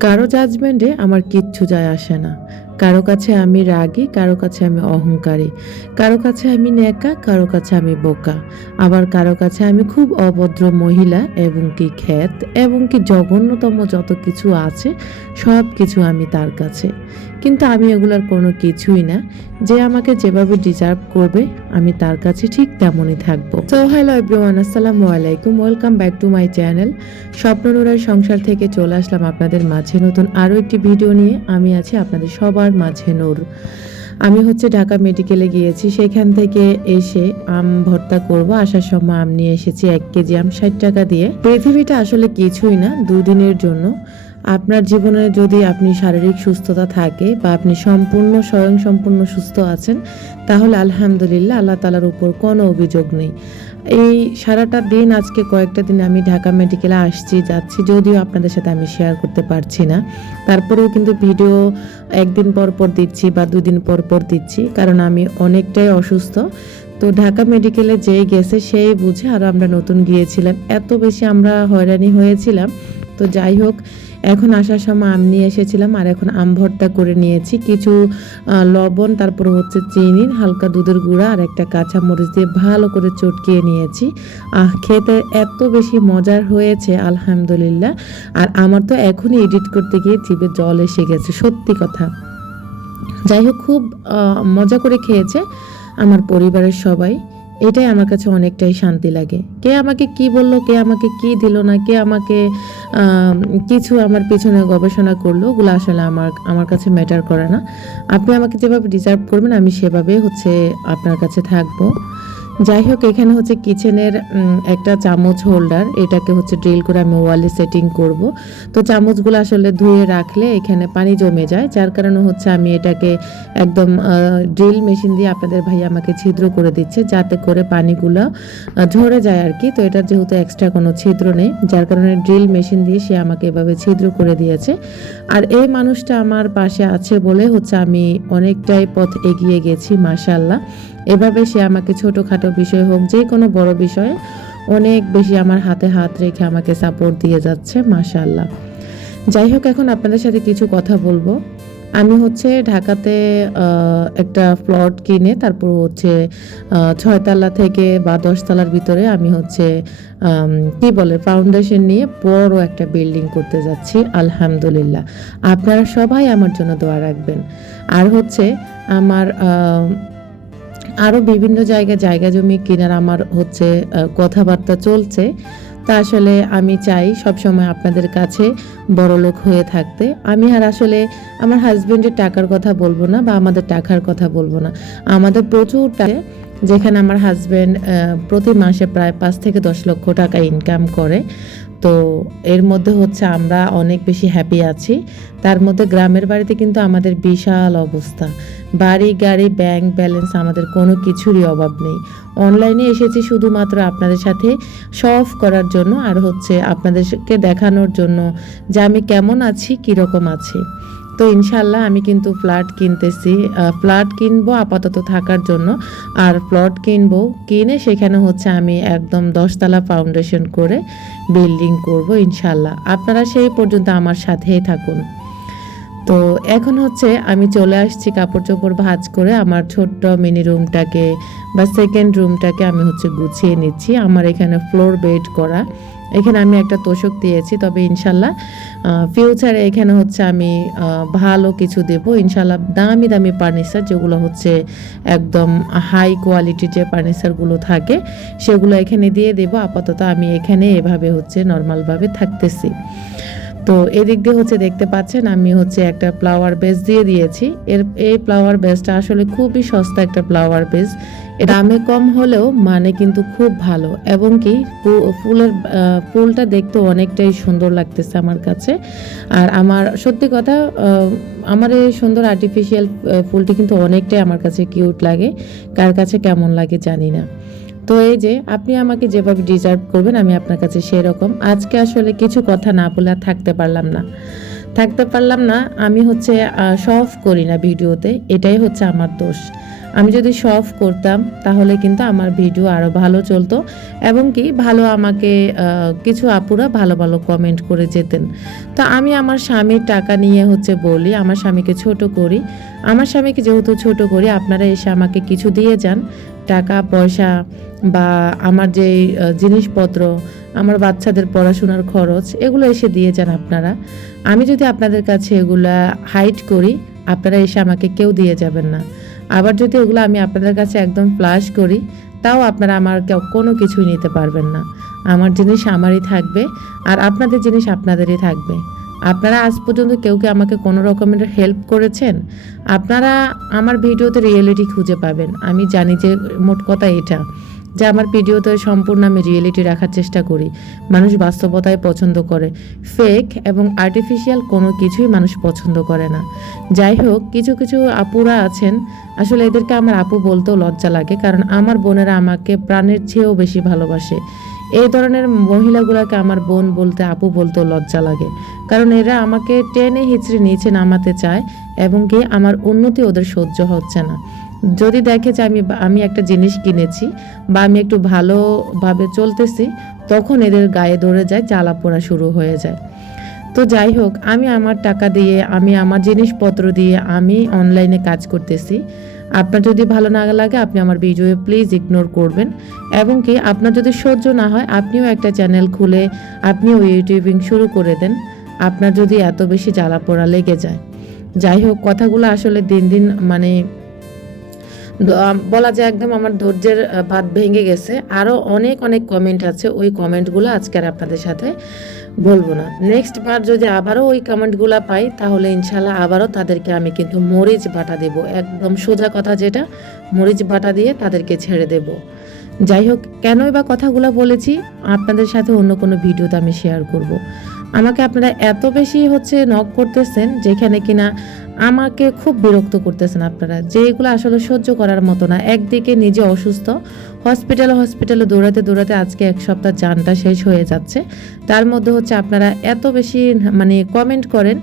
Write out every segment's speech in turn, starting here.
কারও জাজমেন্টে আমার কিচ্ছু যায় আসে না। কারও কাছে আমি রাগী, কারও কাছে আমি অহংকারী। কারও কাছে আমি নেকা কারও কাছে আমি বোকা। আবার কারও কাছে আমি খুব অভদ্র মহিলা এবং কি খ্যাত এবং কি জঘন্যতম যত কিছু আছে সব কিছু আমি তার কাছে। কিন্তু আমি এগুলার কোনো কিছুই না। যে আমাকে যেভাবে ডিজার্ভ করবে, আমি তার কাছে ঠিক তেমনই থাকব। তো হ্যালো এভরিওয়ান আসসালামু আলাইকুম। Welcome back to my channel স্বপ্ননুরার সংসার থেকে চলে আসলাম আপনাদের মাঝে নতুন আরও একটি ভিডিও নিয়ে। আমি আছি আপনাদের সবার মাঝে নূর। আমি হচ্ছে ঢাকা মেডিকেলে গিয়েছি। সেখান থেকে এসে আম ভর্তা করব। আসার সময় আম নিয়ে এসেছি এক কেজি আম ষাট টাকা দিয়ে। পৃথিবীটা আসলে কিছুই না, দুদিনের জন্য। আপনার জীবনে যদি আপনি শারীরিক সুস্থতা থাকে বা আপনি সম্পূর্ণ স্বয়ং সম্পূর্ণ সুস্থ আছেন, তাহলে আলহামদুলিল্লাহ আল্লাহ তালার উপর কোনো অভিযোগ নেই। এই সারাটা দিন, আজকে কয়েকটা দিন আমি ঢাকা মেডিকেলে আসছি, যাচ্ছি, যদিও আপনাদের সাথে আমি শেয়ার করতে পারছি না। তারপরেও কিন্তু ভিডিও একদিন পর পর দিচ্ছি বা দুদিন পর পর দিচ্ছি, কারণ আমি অনেকটাই অসুস্থ। তো ঢাকা মেডিকেলে যেই গেছে, সেই বুঝে আর আমরা নতুন গিয়েছিলাম। এত বেশি আমরা হয়রানি হয়েছিলাম তো যাই হোক, এখন আসার সময় আম নিয়ে এসেছিলাম আর এখন আম ভর্তা করে নিয়েছি। কিছু লবণ, তারপর হচ্ছে চিনি, হালকা দুধের গুঁড়া আর একটা কাঁচা মরিচ দিয়ে ভালো করে চটকিয়ে নিয়েছি। আহ, খেতে এত বেশি মজার হয়েছে, আলহামদুলিল্লাহ। আর আমার তো এখনই এডিট করতে গিয়ে জিভে জল এসে গেছে, সত্যি কথা। যাই হোক, খুব মজা করে খেয়েছে আমার পরিবারের সবাই। এটাই আমার কাছে অনেকটাই শান্তি লাগে। কে আমাকে কি বলল কে আমাকে কি দিল না কে আমাকে আম, কিছু আমার পিছনে গবেষণা করল ওগুলো আসলে আমার আমার কাছে ম্যাটার করে না। আপনি আমাকে যেভাবে ডিজার্ভ করবেন আমি সেভাবে হচ্ছে আপনার কাছে থাকব। যাই হোক এখানে হচ্ছে কিচেনের একটা চামচ হোল্ডার। এটাকে হচ্ছে ড্রিল করে আমি ওয়ালে সেটিং করব। তো চামচগুলো আসলে ধুয়ে রাখলে এখানে পানি জমে যায়। যার কারণে হচ্ছে আমি এটাকে একদম ড্রিল মেশিন দিয়ে আপনাদের ভাই আমাকে ছিদ্র করে দিচ্ছে, যাতে করে পানিগুলো ঝরে যায় আর কি। তো এটা যেহেতু এক্সট্রা কোনো ছিদ্র নেই, যার কারণে ড্রিল মেশিন দিয়ে সে আমাকে এভাবে ছিদ্র করে দিয়েছে। আর এই মানুষটা আমার পাশে আছে বলে হচ্ছে আমি অনেকটাই পথ এগিয়ে গেছি মাশাল্লাহ এভাবে সে আমাকে ছোটোখাটো বিষয় হোক, যে কোনো বড় বিষয়ে, অনেক বেশি আমার হাতে হাত রেখে আমাকে সাপোর্ট দিয়ে যাচ্ছে মাশাল্লাহ যাই হোক, এখন আপনাদের সাথে কিছু কথা বলব। আমি হচ্ছে ঢাকাতে একটা প্লট কিনে, তারপর হচ্ছে ছয়তলা থেকে বা দশতলার ভিতরে আমি হচ্ছে কি বলে ফাউন্ডেশন নিয়ে বড় একটা বিল্ডিং করতে যাচ্ছি, আলহামদুলিল্লাহ। আপনারা সবাই আমার জন্য দোয়া রাখবেন। আর হচ্ছে, আমার আরও বিভিন্ন জায়গায় জায়গা জমি কেনার আমার হচ্ছে কথাবার্তা চলছে। তা আসলে আমি চাই সবসময় আপনাদের কাছে বড় লোক হয়ে থাকতে। আমি আর আসলে আমার হাজব্যান্ডের টাকার কথা বলব না বা আমাদের টাকার কথা বলব না। আমাদের প্রচুর টাকা যেখানে আমার হাজব্যান্ড প্রতি মাসে প্রায় পাঁচ থেকে দশ লক্ষ টাকা ইনকাম করে। তো এর মধ্যে হচ্ছে আমরা অনেক বেশি হ্যাপি আছি। তার মধ্যে গ্রামের বাড়িতে কিন্তু আমাদের বিশাল অবস্থা। বাড়ি, গাড়ি ব্যাংক ব্যালেন্স আমাদের কোনো কিছুরই অভাব নেই। অনলাইনে এসেছি শুধুমাত্র আপনাদের সাথে সফ করার জন্য আর হচ্ছে আপনাদেরকে দেখানোর জন্য যে আমি কেমন আছি, কীরকম আছি। তো ইনশাল্লাহ আমি কিন্তু ফ্ল্যাট কিনতেছি। ফ্ল্যাট কিনবো আপাতত থাকার জন্য। আর প্লট কিনবো কিনে সেখানে হচ্ছে আমি একদম দশতলা ফাউন্ডেশন করে বিল্ডিং করব ইনশাল্লাহ আপনারা সেই পর্যন্ত আমার সাথেই থাকুন। তো এখন হচ্ছে আমি চলে আসছি কাপড় চোপড় ভাঁজ করে। আমার ছোট্ট মিনি রুমটাকে বা সেকেন্ড রুমটাকে আমি হচ্ছে গুছিয়ে নিচ্ছি। আমার এখানে ফ্লোর বেড করা। এখানে আমি একটা তোষক দিয়েছি, তবে ইনশাল্লাহ ফিউচারে এখানে হচ্ছে আমি ভালো কিছু দেব। ইনশাল্লাহ দামি দামি ফার্নিচার যেগুলো হচ্ছে একদম হাই কোয়ালিটির যে ফার্নিচারগুলো থাকে, সেগুলো এখানে দিয়ে দেব। আপাতত আমি এখানে এভাবে হচ্ছে নর্মালভাবে থাকতেছি। তো এদিক দিয়ে হচ্ছে দেখতে পাচ্ছেন, আমি হচ্ছে একটা ফ্লাওয়ার বেস দিয়ে দিয়েছি। এর, এই ফ্লাওয়ার বেসটা আসলে খুবই সস্তা একটা ফ্লাওয়ার বেস দামে কম হলেও মানে কিন্তু খুব ভালো, এবং কি ফুলের ফুলটা দেখতে অনেকটাই সুন্দর লাগতেছে আমার কাছে। আর আমার, সত্যি কথা আমার এই সুন্দর আর্টিফিশিয়াল ফুলটি কিন্তু অনেকটাই আমার কাছে কিউট লাগে। কার কাছে কেমন লাগে জানি না। তো এই যে, আপনি আমাকে যেভাবে ডিজার্ভ করবেন, আমি আপনার কাছে সেরকম। আজকে আসলে কিছু কথা না বলে আর থাকতে পারলাম না। থাকতে পারলাম না, আমি হচ্ছে শফ করি না ভিডিওতে, এটাই হচ্ছে আমার দোষ। আমি যদি সফ করতাম, তাহলে কিন্তু আমার ভিডিও আরও ভালো চলতো এবং কি ভালো আমাকে কিছু আপুরা ভালো ভালো কমেন্ট করে যেতেন। তো আমি আমার স্বামীর টাকা নিয়ে হচ্ছে বলি, আমার স্বামীকে ছোট করি। আমার স্বামীকে যেহেতু ছোট করি, আপনারা এসে আমাকে কিছু দিয়ে যান। টাকা, পয়সা বা আমার যে জিনিসপত্র, আমার বাচ্চাদের পড়াশোনার খরচ, এগুলো এসে দিয়ে যান আপনারা। আমি যদি আপনাদের কাছে এগুলা হাইড করি, আপনারা এসে আমাকে কেউ দিয়ে যাবেন না। আবার যদি ওগুলো আমি আপনাদের কাছে একদম ফ্লাশ করি, তাও আপনারা আমার কোনো কিছুই নিতে পারবেন না। আমার জিনিস আমারই থাকবে আর আপনাদের জিনিস আপনাদেরই থাকবে। আপনারা আজ পর্যন্ত কেউ কি আমাকে কোনো রকমের হেল্প করেছেন? আপনারা আমার ভিডিওতে রিয়েলিটি খুঁজে পাবেন। আমি জানি যে মোট কথা এটা। যে আমার ভিডিওতে সম্পূর্ণ আমি রিয়েলিটি রাখার চেষ্টা করি। মানুষ বাস্তবতায় পছন্দ করে। ফেক এবং আর্টিফিশিয়াল কোনো কিছুই মানুষ পছন্দ করে না। যাই হোক, কিছু কিছু আপুরা আছেন। আসলে এদেরকে আমার আপু বলতেও লজ্জা লাগে, কারণ আমার বোনেরা আমাকে প্রাণের চেয়েও বেশি ভালোবাসে। এই ধরনের মহিলাগুলোকে আমার বোন বলতে, আপু বলতেও লজ্জা লাগে। কারণ এরা আমাকে টেনে হিচড়ে নিচে নামাতে চায় এবং কি আমার উন্নতি ওদের সহ্য হচ্ছে না। যদি দেখে যে আমি আমি একটা জিনিস কিনেছি বা আমি একটু ভালোভাবে চলতেছি, তখন এদের গায়ে ধরে যায়, জ্বালা পোড়া শুরু হয়ে যায়। তো যাই হোক, আমি আমার টাকা দিয়ে, আমি আমার জিনিসপত্র দিয়ে, আমি অনলাইনে কাজ করতেছি। আপনার যদি ভালো না লাগে, আপনি আমার ভিডিও প্লিজ ইগনোর করবেন। এবং কি, আপনার যদি সহ্য না হয়, আপনিও একটা চ্যানেল খুলে আপনিও ইউটিউবিং শুরু করে দেন। আপনার যদি এত বেশি জ্বালা পোড়া লেগে যায়। যাই হোক, কথাগুলো আসলে দিন দিন মানে বলা যায় একদম আমার ধৈর্যের বাঁধ ভেঙে গেছে। আরও অনেক অনেক কমেন্ট আছে, ওই কমেন্টগুলো আজকে আর আপনাদের সাথে বলব না। নেক্সট বার যদি আবারও ওই কমেন্টগুলো পাই, তাহলে ইনশাল্লাহ আবারও তাদেরকে আমি কিন্তু মরিচ বাটা দেব। একদম সোজা কথা যেটা, মরিচ বাটা দিয়ে তাদেরকে ছেড়ে দেব। যাই হোক, কেনই বা কথাগুলো বলেছি, আপনাদের সাথে অন্য কোনো ভিডিওতে আমি শেয়ার করব। আমাকে আপনারা এত বেশি হচ্ছে নক করতেছেন, যেখানে কিনা আমাকে খুব বিরক্ত করতেছেন আপনারা, যে এগুলো আসলে সহ্য করার মতো না। একদিকে নিজে অসুস্থ, হসপিটালে হসপিটালে দৌড়াতে দৌড়াতে আজকে এক সপ্তাহ জানটা শেষ হয়ে যাচ্ছে। তার মধ্যে হচ্ছে আপনারা এত বেশি মানে কমেন্ট করেন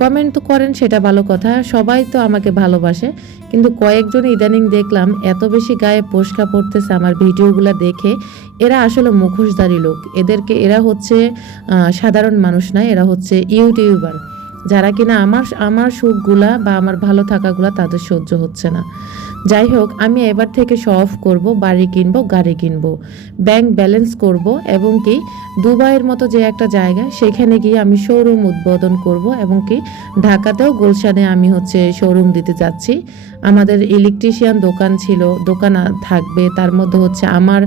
কমেন্ট তো করেন সেটা ভালো কথা, সবাই তো আমাকে ভালোবাসে। কিন্তু কয়েকজন ইদানিং দেখলাম এত বেশি গায়ে পোস্কা পড়তেছে আমার ভিডিওগুলো দেখে, এরা আসলে মুখোশধারী লোক। এদেরকে এরা হচ্ছে সাধারণ মানুষ নয় এরা হচ্ছে ইউটিউবার। যারা কিনা আমার আমার সুখগুলা বা আমার ভালো থাকাগুলা তাদের সহ্য হচ্ছে না। যাই হোক, আমি এবার থেকে শো অফ করব, বাড়ি কিনবো, গাড়ি কিনবো ব্যাংক ব্যালেন্স করব এবং কি দুবাইয়ের মতো যে একটা জায়গা, সেখানে গিয়ে আমি শোরুম উদ্বোধন করব এবং কি ঢাকাতেও গুলশানে আমি হচ্ছে শোরুম দিতে যাচ্ছি। আমাদের ইলেকট্রিশিয়ান দোকান ছিল, দোকান থাকবে, তার মধ্যে হচ্ছে আমার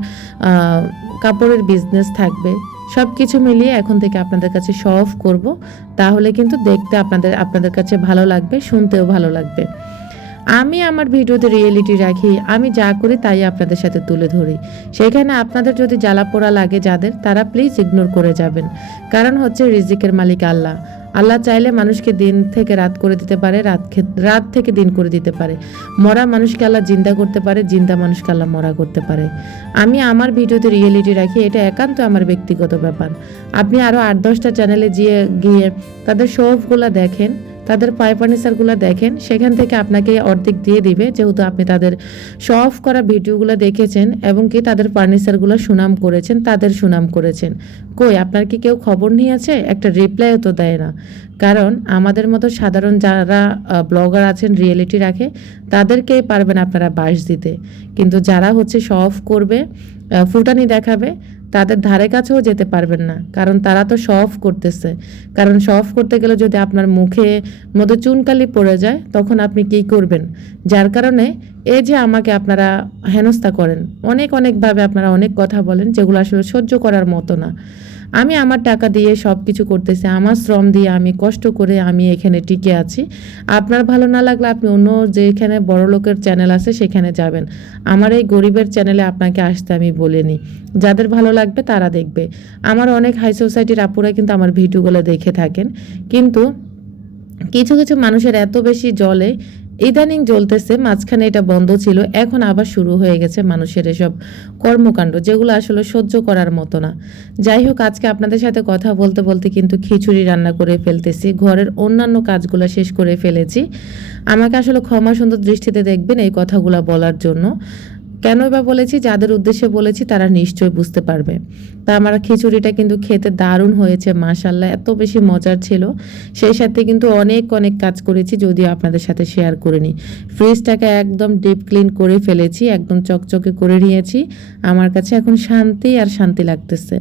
কাপড়ের বিজনেস থাকবে। সব কিছু মিলিয়ে এখন থেকে আপনাদের কাছে শো অফ করব। তাহলে কিন্তু দেখতে আপনাদের আপনাদের কাছে ভালো লাগবে, শুনতেও ভালো লাগবে। আমি আমার ভিডিওতে রিয়েলিটি রাখি, আমি যা করি তাই আপনাদের সাথে তুলে ধরি। সেখানে আপনাদের যদি জ্বালা পোড়া লাগে যাদের, তারা প্লিজ ইগনোর করে যাবেন। কারণ হচ্ছে রিজিকের মালিক আল্লাহ। আল্লাহ চাইলে মানুষকে দিন থেকে রাত করে দিতে পারে, রাত রাত থেকে দিন করে দিতে পারে। মরা মানুষকে আল্লাহ জিন্দা করতে পারে, জিন্দা মানুষকে আল্লাহ মরা করতে পারে। আমি আমার ভিডিওতে রিয়েলিটি রাখি, এটা একান্ত আমার ব্যক্তিগত ব্যাপার। আপনি আরও আট দশটা চ্যানেলে গিয়ে গিয়ে তাদের শোফগুলো দেখেন। তাদের পাই ফার্নিচারগুলো দেখেন, সেখান থেকে আপনাকে অর্ধেক দিয়ে দিবে। যেহেতু আপনি তাদের শো অফ করা ভিডিওগুলো দেখেছেন এবং কি তাদের ফার্নিচারগুলো সুনাম করেছেন, তাদের সুনাম করেছেন। কই, আপনার কি কেউ খবর নিয়েছে একটা রিপ্লাইও তো দেয় না। কারণ আমাদের মতো সাধারণ যারা ব্লগার আছেন রিয়েলিটি রাখে, তাদেরকেই পারবেন আপনারা বাস দিতে। কিন্তু যারা হচ্ছে শো অফ করবে ফুটানি দেখাবে তাদের ধারে কাছেও যেতে পারবেন না। কারণ তারা তো অফ করতেছে। কারণ অফ করতে গেলে যদি আপনার মুখে মধ্যে চুনকালি পড়ে যায়, তখন আপনি কি করবেন? যার কারণে এই যে আমাকে আপনারা হেনস্থা করেন, অনেক অনেকভাবে আপনারা অনেক কথা বলেন, যেগুলো আসলে সহ্য করার মতো না। আমি আমার টাকা দিয়ে সব কিছু করতেছি, আমার শ্রম দিয়ে আমি কষ্ট করে আমি এখানে টিকে আছি। আপনার ভালো না লাগলে আপনি অন্য যেখানে বড় লোকের চ্যানেল আছে সেখানে যাবেন। আমার এই গরিবের চ্যানেলে আপনাকে আসতে আমি বলিনি। যাদের ভালো লাগবে তারা দেখবে। আমার অনেক হাই সোসাইটির আপুরা কিন্তু আমার ভিডিওগুলো দেখে থাকেন। কিন্তু কিছু কিছু মানুষের এত বেশি জলে ইদানিং জ্বলতেছে, মাঝখানে এটা বন্ধ ছিল, এখন আবার শুরু হয়ে গেছে মানুষের এসব কর্মকাণ্ড, যেগুলো আসলে সহ্য করার মতো না। যাই হোক, আজকে আপনাদের সাথে কথা বলতে বলতে কিন্তু খিচুড়ি রান্না করে ফেলতেছি, ঘরের অন্যান্য কাজগুলো শেষ করে ফেলেছি। আমাকে আসলে ক্ষমা সুন্দর দৃষ্টিতে দেখবেন এই কথাগুলো বলার জন্য। কেন বা বলেছি? যাদের উদ্দেশ্যে বলেছি, তারা নিশ্চয়ই বুঝতে পারবে। তা আমার খিচুড়িটা কিন্তু খেতে দারুণ হয়েছে মাশাল্লাহ এত বেশি মজার ছিল। সেই সাথে কিন্তু অনেক অনেক কাজ করেছি, যদিও আপনাদের সাথে শেয়ার করে করিনি। ফ্রিজটাকে একদম ডিপ ক্লিন করে ফেলেছি, একদম চকচকে করে নিয়েছি। আমার কাছে এখন শান্তি আর শান্তি লাগতেছে।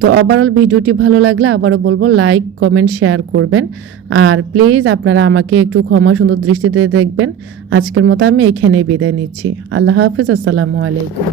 তো ওভারঅল ভিডিওটি ভালো লাগলে আবারও বলব লাইক কমেন্ট শেয়ার করবেন। আর প্লিজ আপনারা আমাকে একটু ক্ষমা সুন্দর দৃষ্টিতে দেখবেন। আজকের মতো আমি এখানেই বিদায় নিচ্ছি। আল্লাহ হাফিজ, আসসালামু আলাইকুম।